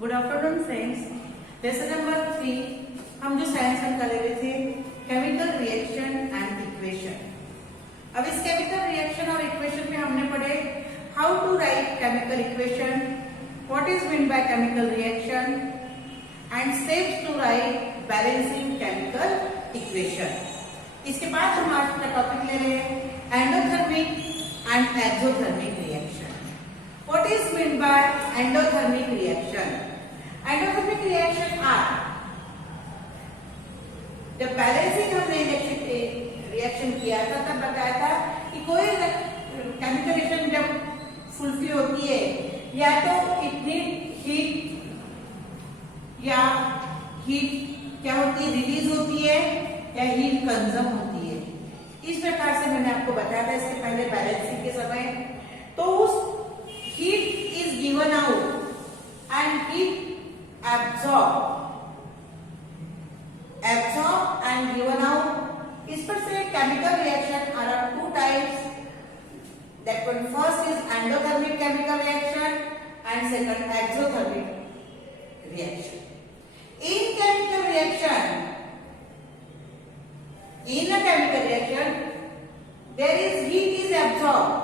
Good afternoon friends. Lesson number 3 हम जो science में कर रहे थे केमिकल रिएक्शन एंड इक्वेशन। अब इस केमिकल रिएक्शन और इक्वेशन में हमने पढ़े how to write chemical equation, what is mean by chemical reaction and steps to write balancing chemical equation. इसके बाद हम आज का टॉपिक ले रहे हैं endothermic and exothermic reaction. What is mean by endothermic reaction? Endothermic reaction are जब balancing हमने रिएक्शन किया था तब बताया था कि कोई केमिकल रिएक्शन जब फुलफिल होती है या तो इट नीड हीट या हीट क्या होती है रिलीज होती है या हीट कंज्यूम होती है। इस प्रकार से मैंने आपको बताया था इसके पहले बैलेंसिंग के समय। तो उस heat is given out and heat absorb and given out। इस पर से chemical reaction are of two types, that one first is endothermic chemical reaction and second exothermic reaction। In a chemical reaction there is heat is absorbed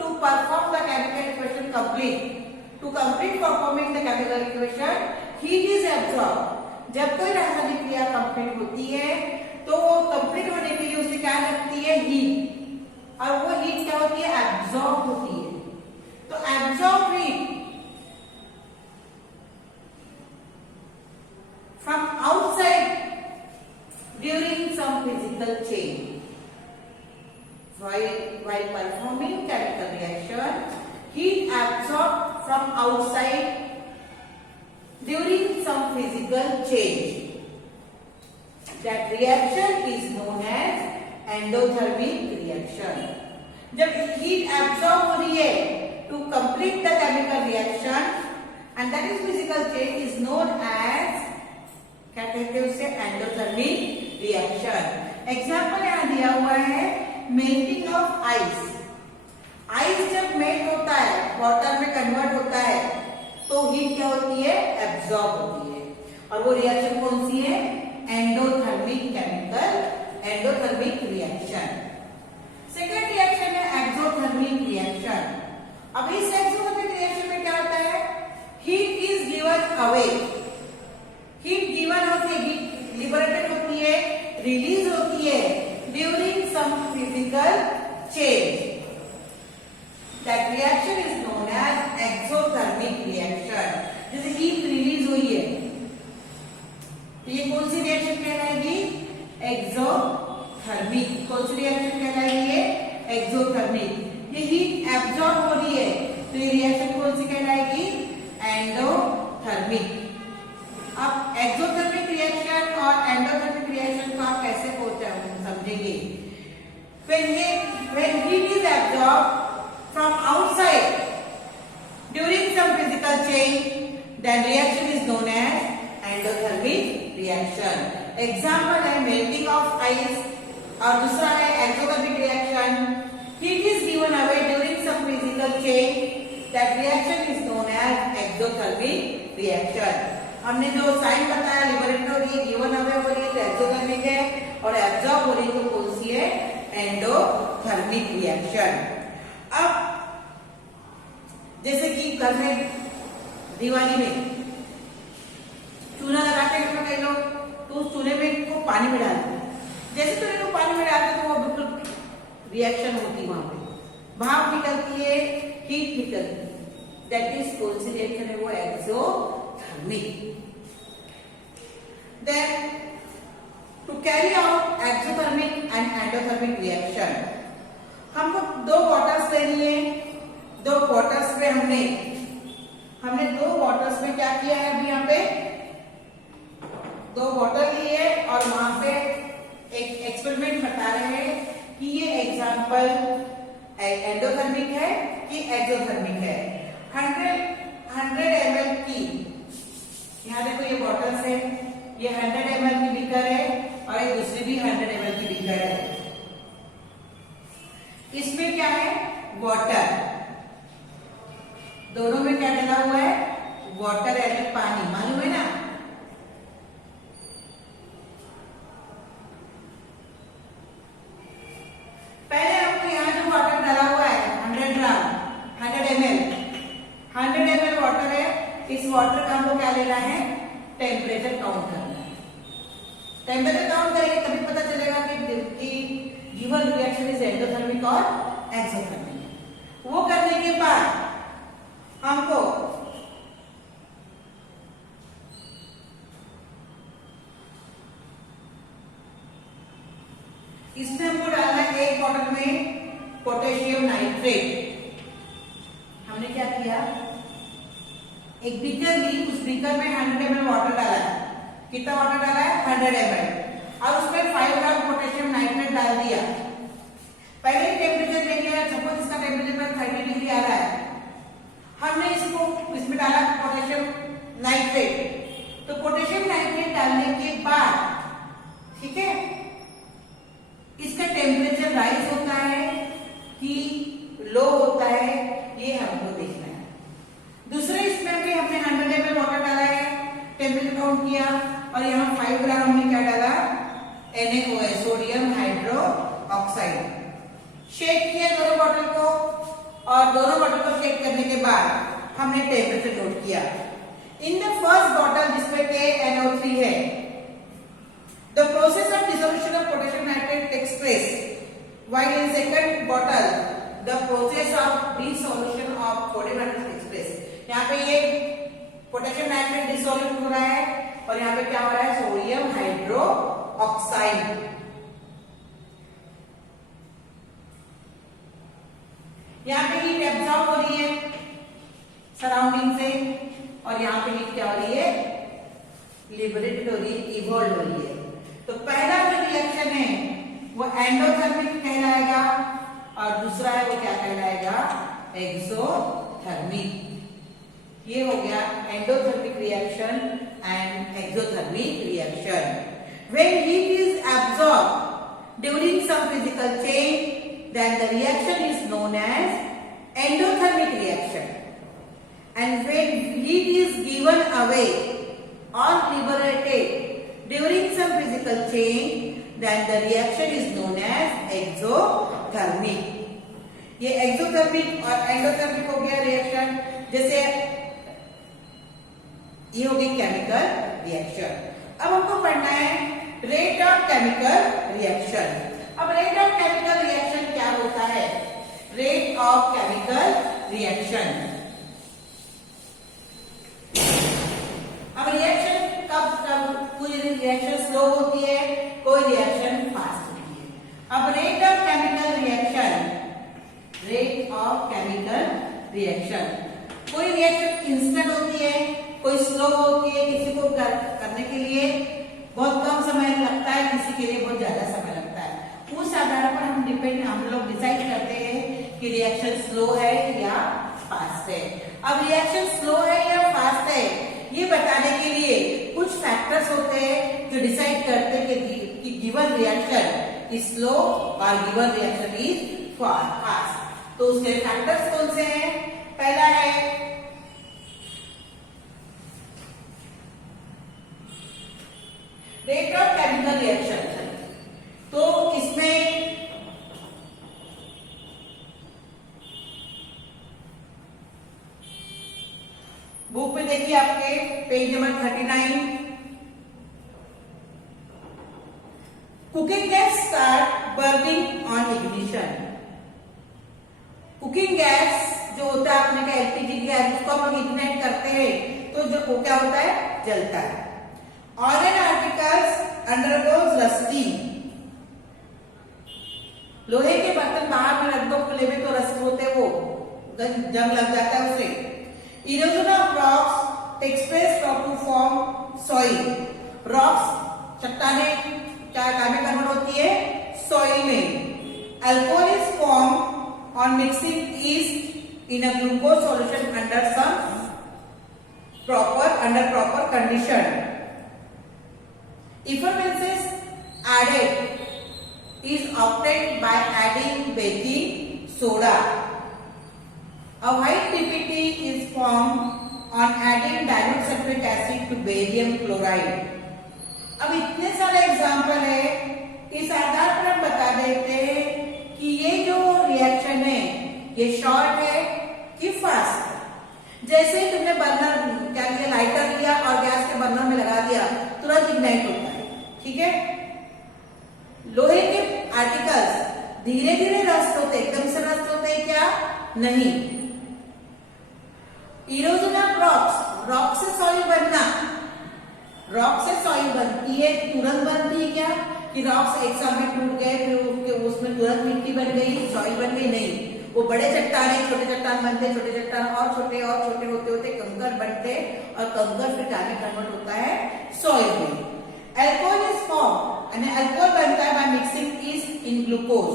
to perform the chemical equation complete। To complete performing the chemical equation, heat is absorbed। जब कोई रासायनिक क्रिया complete होती है तो वो complete होने के लिए उसे क्या लगती है हीट, और वो हीट क्या होती है एब्जॉर्ब होती है। तो absorb heat from outside during some physical change. While performing chemical reaction, heat absorbed from outside during some physical change। That reaction is known as endothermic reaction। जब heat absorb हो रही है to complete the chemical reaction and that is physical change is known as क्या कहते हैं उसे endothermic reaction। Example यहाँ दिया हुआ है मेल्टिंग ऑफ आइस। आइस जब मेल्ट होता है वाटर में कन्वर्ट होता है तो हीट क्या होती है एब्जॉर्ब होती है, और वो रिएक्शन कौन सी है एंडोथर्मिक रिएक्शन। सेकेंड रिएक्शन है एक्सोथर्मिक रिएक्शन। अब इस एक्सोथर्मिक रिएक्शन में क्या होता है heat is given away. Heat given होती है, हीट लिबरेटेड होती है, रिलीज होती है during some physical change. That reaction is known as exothermic reaction। जैसे हीट रिलीज हुई है तो ये कौन सी रिएक्शन कहलाएगी एक्सोथर्मिक। कौन सी रिएक्शन कहलाएगी ये एक्सोथर्मिक। ये हीट एब्जॉर्ब हो रही है तो ये रिएक्शन कौन सी कहलाएगी एंडोथर्मिक। अब एक्सोथर्मिक रिएक्शन और एंडोथर्मिक रिएक्शन को आप कैसे समझेंगे? When heat is absorbed from outside during some physical change, then reaction is known as endothermic reaction। Example है melting of ice और दूसरा है exothermic reaction। Heat is given away during some physical change, that reaction is known as exothermic reaction। हमने जो sign बताया liberate हो रही है, गिवन अवे हो रही है तो एक्सोथर्मिक है, और एब्जॉर्ब हो रही है तो कौन सी है एंडोथर्मिक रिएक्शन। अब जैसे कि घर में दिवाली में चूल्हा लगाते हैं कई लोग, तो उस चूल्हे में को पानी में डालते हैं। जैसे चूल्हे को पानी में डालते हैं तो वो बिल्कुल रिएक्शन होती है, वहां पे भाप निकलती है, हीट निकलती है। दैट इज कौन सी रिएक्शन है वो एक्सोथर्मिक। Then to carry out exothermic and endothermic reaction हमको दो बॉटल्स लेनी है। दो बॉटल्स पे हमने दो बॉटल्स में क्या किया है, अभी यहाँ पे दो बॉटल ली है और वहां पे एक एक्सपेरिमेंट बता रहे हैं कि ये एग्जांपल एंडोथर्मिक है कि एक्सोथर्मिक है। 100 ml की यहाँ देखो ये बॉटल्स है, ये 100 ml की बीकर है और एक दूसरी भी 100 ml की बीकर है। इसमें क्या है वाटर, दोनों में क्या डला हुआ है? वाटर यानी पानी, मालूम है ना? पहले हमको यहाँ जो वाटर डाला हुआ है 100 ग्राम 100 ml वाटर है। इस वाटर का हमको क्या लेना है? टेम्परेचर काउंट करना है। टेम्परेचर काउंट करेंगे तभी पता चलेगा कि गिवन रिएक्शन इज एंडोथर्मिक और एक्सोथर्मिक। वो करने के बाद हमको इसमें हमको डालना है एक बॉटल में पोटेशियम नाइट्रेट। हमने क्या किया? एक बीकर ली, उस बीकर में 100 ml वाटर डाला है। कितना वाटर डाला है? 100 ml। और उसमें 5 ग्राम पोटेशियम नाइट्रेट डाल दिया। पहले टेम्परेचर ले लिया, सपोज इसका टेम्परेचर 30 डिग्री आ रहा है। हमने इसमें डाला पोटेशियम नाइट्रेट। तो पोटेशियम नाइट्रेट डालने के बाद, ठीक है, इसका टेम्परेचर राइज होता है कि लो होता है, ये हमको देखना है। दूसरे इसमें भी हमने 100 ml वाटर डाला है, टेम्परेचर काउंट किया, और यहाँ 5 ग्राम हमने क्या डाला? NaOH, sodium hydro oxide. Shake किया दोनों बॉटल को, और दोनों बॉटल को शेक करने के बाद हमने टेम्परेचर नोट किया। इन द फर्स्ट बॉटल जिसमें KNO3 है, the process of dissolution of potassium nitrate takes place, while in second bottle the process of dissolution of sodium nitrate takes place। यहाँ पे ये पोटेशियम नाइट्रेट डिसोल्व हो रहा है, और यहाँ पे क्या हो रहा है? Sodium hydro oxide. यहाँ पे हीट एब्जॉर्ब हो रही है सराउंडिंग से, और यहाँ पे हीट क्या हो रही है? लिबरेटेड हो रही है, इवॉल्व हो रही है। तो पहला जो रिएक्शन है वो एंडोथर्मिक कहलाएगा, और दूसरा है वो क्या कहलाएगा? एक्सोथर्मिक। ये हो गया endothermic reaction and exothermic reaction. When heat is absorbed during some physical change, then the reaction is known as endothermic reaction. And when heat is given away or liberated during some physical change, then the reaction is known as exothermic। ये exothermic और endothermic हो गया reaction. जैसे ये हो गई chemical reaction. अब हमको पढ़ना है रेट ऑफ केमिकल रिएक्शन। अब रेट ऑफ केमिकल रिएक्शन क्या होता है? रेट ऑफ केमिकल रिएक्शन, अब रिएक्शन कब कोई रिएक्शन स्लो होती है, कोई रिएक्शन फास्ट होती है। अब rate of chemical reaction, rate of chemical reaction, कोई रिएक्शन इंस्टेंट होती है, कोई स्लो होती है। किसी को करने के लिए बहुत कम समय लगता है, किसी के लिए बहुत ज्यादा समय लगता है। उस आधार पर हम लोग डिसाइड करते हैं कि रिएक्शन स्लो है या फास्ट है। अब रिएक्शन स्लो है या फास्ट है ये बताने के लिए कुछ फैक्टर्स होते हैं जो डिसाइड करते हैं कि गिवन रिएक्शन इज स्लो और गिवन रिएक्शन इज फास्ट। तो उसके फैक्टर्स कौन से हैं? पहला है रेट ऑफ केमिकल रिएक्शन। तो इसमें बुक में देखिए आपके page number 39, cooking gas start burning on ignition. Cooking gas जो होता है आपने कहा एलपीजी गैस, उसको हम इग्नाइट करते हैं तो जो वो क्या होता है? जलता है। Iron articles undergoes rusting। लोहे के बर्तन बाहर में रख दो खुले में तो रस्ट होते वो जंग लग जाता है उसे। Erosion of rocks takes place to form soil। Rocks चट्टाने क्या में कन्वर्ट होती है? सॉइल में। Alcohol is formed on mixing yeast in a glucose solution under proper condition। Effervescence added is obtained by adding baking soda। A white PPT is formed on adding dilute sulfuric acid to barium chloride. अब इतने सारे example है, इस आधार पर हम बता देते हैं कि ये जो रिएक्शन है ये शॉर्ट है कि फास्ट। जैसे ही तुमने बर्नर क्या किया, लाइटर लिया और गैस के बर्नर में लगा दिया, तुरंत इग्नाइट होता है, ठीक है। लोहे के आर्टिकल्स धीरे धीरे रस्ट होते, एकदम से रस्ट होते हैं क्या? नहीं। इरोजन ऑफ रॉक्स, रॉक से सॉइल बनना, रॉक से सॉइल बनती है, तुरंत बनती है क्या कि रॉक्स एक साथ में टूट गए फिर उसमें तुरंत मिट्टी बन गई, सॉइल बन गई? नहीं, वो बड़े चट्टाने छोटे चट्टान बनते, छोटे चट्टान और छोटे होते होते कंकड़ बनते और कंकड़ फिर क्या में कन्वर्ट होता है? सॉइल में। अल्कोहल इज फॉर्म, यानी अल्कोहल बनता है by mixing east in glucose.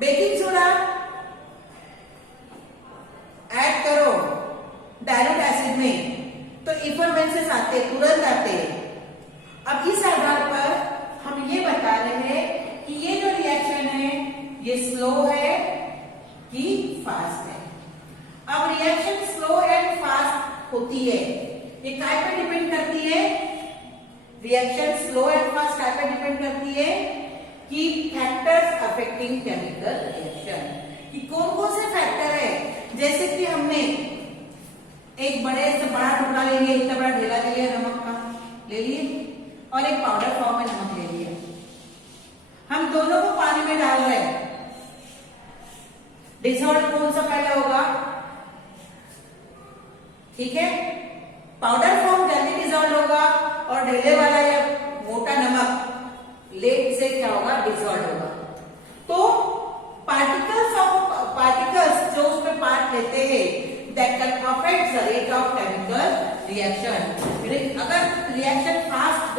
Baking soda add करो डायल्यूट एसिड में तो इफरवेंसेस आते, तुरंत आते। अब इस आधार पर हम ये बता रहे हैं कि ये जो रिएक्शन है ये स्लो है कि फास्ट है। अब रिएक्शन स्लो एंड फास्ट होती है, ये काय पे डिपेंड करती है? रिएक्शन स्लो एंड फास्ट काय पे डिपेंड करती है कि फैक्टर्स अफेक्टिंग केमिकल रिएक्शन, कि कौन कौन से फैक्टर है। जैसे कि हमने एक बड़े से बड़ा टुकड़ा ले लिया, इतना बड़ा ढेला ले लिया, नमक का ले लिए और एक पाउडर फॉर्म में नमक ले लिया, हम दोनों को पानी में डाल रहे हैं। डिसॉल्व कौन सा पहले होगा? ठीक है, पाउडर फॉर्म जल्दी डिसॉल्व होगा और ढेले वाला या मोटा नमक लेट से क्या होगा? डिसॉल्व होगा। तो पार्टिकल्स जो उसमें पार्ट लेते हैं that can affect the rate of chemical reaction। अगर रिएक्शन फास्ट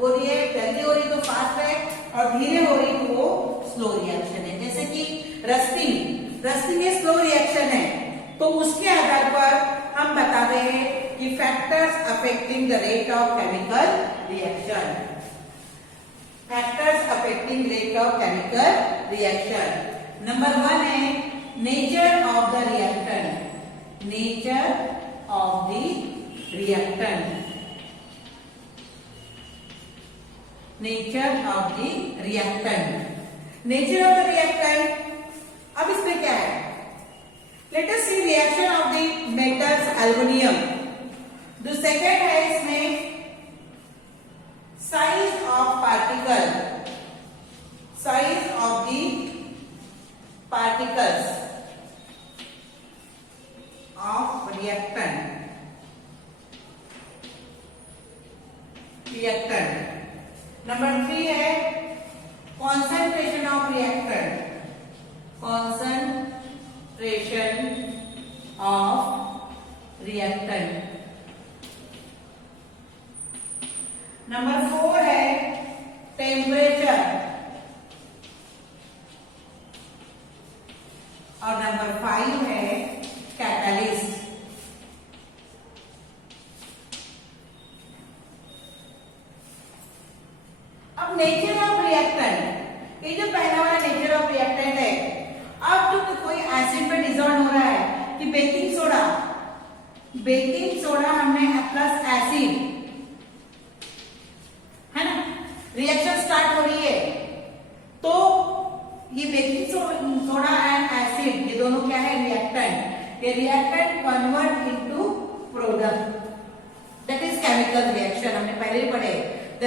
हो रही है, जल्दी हो रही है तो फास्ट है, और धीरे हो रही तो वो स्लो रिएक्शन है। जैसे कि रस्टिंग ये स्लो रिएक्शन है, तो उसके आधार पर हम बता रहे हैं कि factors affecting the rate of chemical reaction. Factors affecting rate of chemical reaction number 1 है nature of the reactant. Nature of the reactant। Nature of the reactant। Nature of the reactant, अब इसमें क्या है? Let us see reaction of the metals aluminium। जो second है इसमें size of particle, size of the particles of reactant। Number 3 है concentration of reactant। concentration of reactant। Number 4 है temperature, और नंबर 5 है कैटलिस्ट। अब नेचर ऑफ रिएक्टेंट, ये जो पहला वाला नेचर ऑफ रिएक्टेंट है, अब जो कोई एसिड में डिसॉल्व हो रहा है कि बेकिंग सोडा हमने प्लस एसिड है ना, रिएक्शन स्टार्ट हो रही है, तो ये बेकिंग सोडा एंड एसिड ये दोनों क्या है? रिएक्टेंट। ये reactant convert into product, that is chemical reaction. हमने पहले ही पढ़े the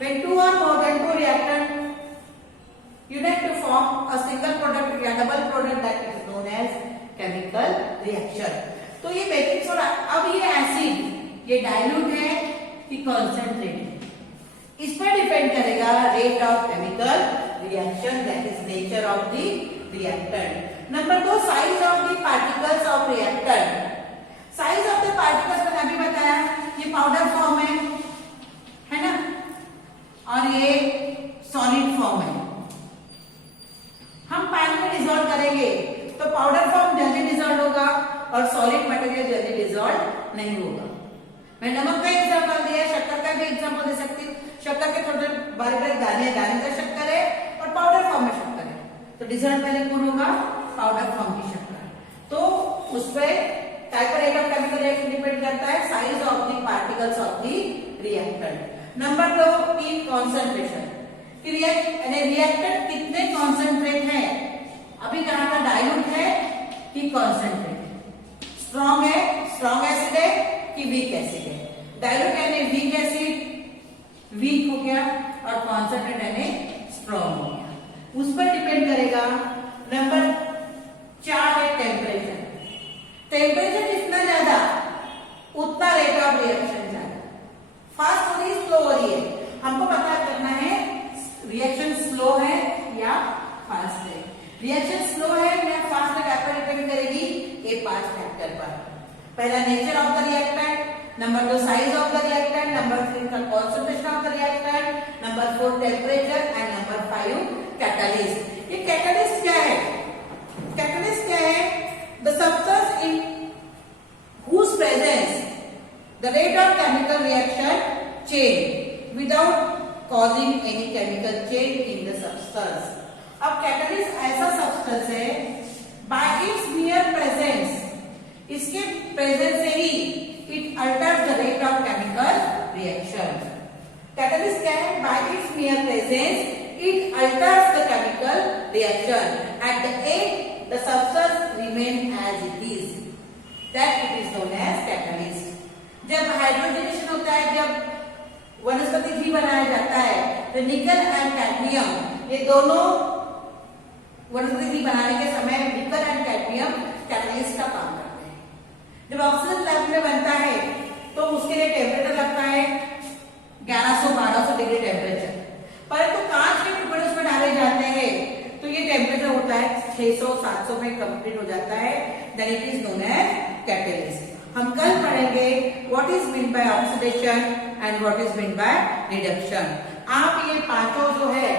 when two or more than two reactant unite to form a single product या double product, that is known as chemical reaction। तो ये baking soda, अब ये acid ये dilute है कि कॉन्सेंट्रेट, इस पर डिपेंड करेगा rate of chemical reaction, that is nature of the reactant. Number 2 size of the particles of reactant. Size of the particles मैंने अभी बताया, ये पाउडर फॉर्म है ना, और ये सॉलिड फॉर्म है। हम पानी में डिसॉल्व करेंगे तो पाउडर फॉर्म जल्दी डिसॉल्व होगा और सॉलिड मटेरियल जल्दी डिसॉल्व नहीं होगा। मैं नमक का एग्जांपल दिया, शक्कर का भी एग्जांपल दे सकती हूँ। शक्कर के थोड़े बारीक बारीक दाने का शक्कर है और पाउडर फॉर्म में शक्कर है, तो डिसॉल्व पहले कौन होगा? पाउडर फॉर्म की शक्कर। तो उस पर type of rate of chemical reaction depend करता है size of the particles of the reactant. Number 2 की कॉन्सेंट्रेशन कि रिएक्टेंट कितने कॉन्सेंट्रेट है, अभी कहा था डाइल्यूट है कि कॉन्सेंट्रेट, स्ट्रॉन्ग है, स्ट्रॉन्ग एसिड है कि वीक एसिड है। डाइल्यूट यानी वीक एसिड वीक हो गया और कॉन्सेंट्रेट यानी स्ट्रॉन्ग हो गया, उस पर डिपेंड करेगा। नंबर 4 है टेम्परेचर। टेम्परेचर जितना ज्यादा उतना रेट ऑफ रिएक्शन ज्यादा, फास्ट हो रही है स्लो हो रही है, हमको पता करना है रिएक्शन स्लो है या फास्ट है। रिएक्शन स्लो है या फास्ट है पर डिपेंड करेगी ये 5 फैक्टर पर। पहला nature of the reactant, number 2 size of the reactant, number 3 का concentration of the reactant, number 4 temperature and number 5 catalyst. ये कैटलिस्ट क्या है? कैटलिस्ट क्या है? The substance in whose presence the rate of chemical reaction change without causing any chemical change in the substance। अब catalyst ऐसा substance है by its mere presence, इसके presence से ही it alters the rate of chemical reaction। Catalyst क्या है? by its mere presence it alters the chemical reaction, at the end the substance remain as it is, that it is known as catalyst। जब hydrogenation होता है, जब वनस्पति घी बनाया जाता है तो निकल एंड कैडमियम ये दोनों वनस्पति घी बनाने के समय निकल एंड कैडमियम कैटलिस्ट का काम करते हैं। जब ऑक्सीजन लैब में बनता है तो उसके लिए टेम्परेचर लगता है 1100-1200 डिग्री टेम्परेचर, परंतु कांच के टुकड़े उसमें डाले जाते हैं तो ये टेम्परेचर होता है 600-700 में कंप्लीट हो जाता है, then it is known as catalyst. हम कल पढ़ेंगे what is mean by oxidation and what is mean by reduction. आप ये पांचों जो है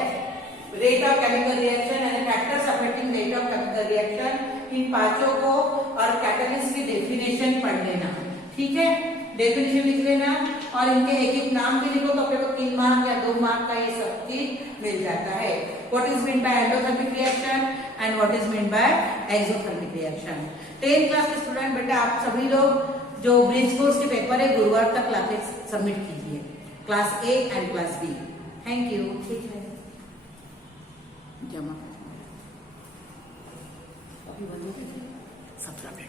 rate of chemical reaction and factors affecting rate of chemical reaction, इन पांचों को और कैटलिस्ट की डेफिनेशन पढ़ लेना, ठीक है? डेफिनेशन लिख लेना और इनके एक एक नाम भी लिखो तो अपने को 3 मार्क या 2 मार्क का ये सब चीज मिल जाता है। What is mean by endothermic reaction and what is mean bye exothermic reaction. 10th class के स्टूडेंट बेटा आप सभी लोग जो ब्रिज कोर्स के पेपर है गुरुवार तक क्लासेस सबमिट कीजिए, class A and class B। Thank you. ठीक है, जमा सब्सक्राइब